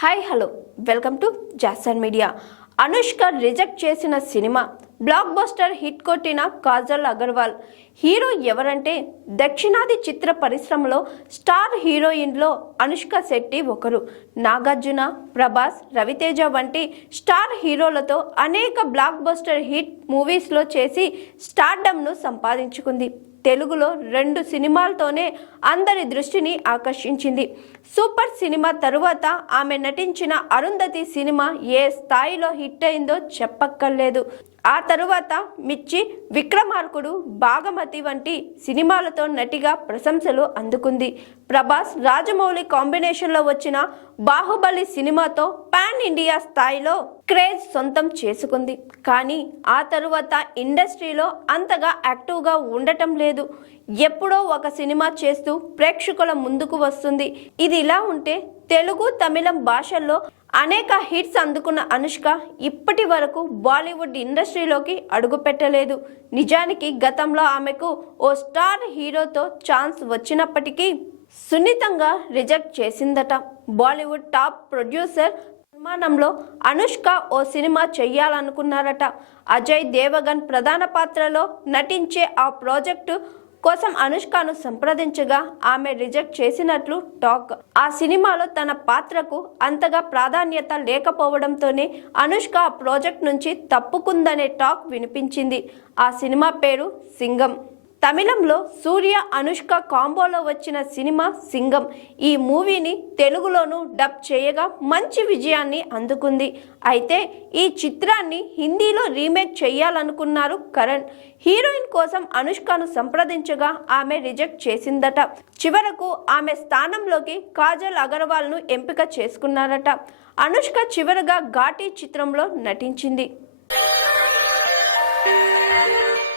Hi hello welcome to Jason media. Anushka reject చేసిన cinema block buster hit కొట్టిన Kajal Agarwal. Hero ఎవరంటే దక్షిణాది చిత్ర పరిశ్రమలో స్టార్ హీరోయిన్లో అనుష్క శెట్టి ఒకరు. నాగార్జున, ప్రభాస్, రవితేజ వంటి స్టార్ హీరోలతో అనేక బ్లాక్ బస్టర్ హిట్ మూవీస్లో చేసి స్టార్డమ్ను సంపాదించుకుంది. తెలుగులో 2 సినిమాలతోనే అందరి దృష్టిని ఆకర్షించింది. సూపర్ సినిమా తరువాత ఆమె నటించిన అరుంధతి సినిమా ఏ స్థాయిలో హిట్ అయిందో చెప్పక్కర్లేదు. ఆ తరువాత మిర్చి, విక్రమార్కుడు, భాగమతి వంటి సినిమాలతో నటిగా ప్రశంసలు అందుకుంది. ప్రభాస్, రాజమౌళి కాంబినేషన్లో వచ్చిన బాహుబలి సినిమాతో పాన్ ఇండియా స్థాయిలో క్రేజ్ సొంతం చేసుకుంది. కానీ ఆ తరువాత ఇండస్ట్రీలో అంతగా యాక్టివ్గా ఉండటం లేదు. ఎప్పుడో ఒక సినిమా చేస్తూ ప్రేక్షకుల ముందుకు వస్తుంది. ఇది ఇలా ఉంటే తెలుగు, తమిళం భాషల్లో అనేక హిట్స్ అందుకున్న అనుష్క ఇప్పటి వరకు బాలీవుడ్ ఇండస్ట్రీలోకి అడుగుపెట్టలేదు. నిజానికి గతంలో ఆమెకు ఓ స్టార్ హీరోతో ఛాన్స్ వచ్చినప్పటికీ సున్నితంగా రిజెక్ట్ చేసిందట. బాలీవుడ్ టాప్ ప్రొడ్యూసర్ నిర్మాణంలో అనుష్క ఓ సినిమా చెయ్యాలనుకున్నారట. అజయ్ దేవగన్ ప్రధాన పాత్రలో నటించే ఆ ప్రాజెక్టు కోసం అనుష్కను సంప్రదించగా ఆమె రిజెక్ట్ చేసినట్లు టాక్. ఆ సినిమాలో తన పాత్రకు అంతగా ప్రాధాన్యత లేకపోవడంతోనే అనుష్క ఆ ప్రాజెక్ట్ నుంచి తప్పుకుందనే టాక్ వినిపించింది. ఆ సినిమా పేరు సింగం. తమిళంలో సూర్య, అనుష్క కాంబోలో వచ్చిన సినిమా సింగం. ఈ మూవీని తెలుగులోనూ డబ్ చేయగా మంచి విజయాన్ని అందుకుంది. అయితే ఈ చిత్రాన్ని హిందీలో రీమేక్ చేయాలనుకున్నారు కరణ్. హీరోయిన్ కోసం అనుష్కను సంప్రదించగా ఆమె రిజెక్ట్ చేసిందట. చివరకు ఆమె స్థానంలోకి కాజల్ అగర్వాల్ను ఎంపిక చేసుకున్నారట. అనుష్క చివరగా ఘాటీ చిత్రంలో నటించింది.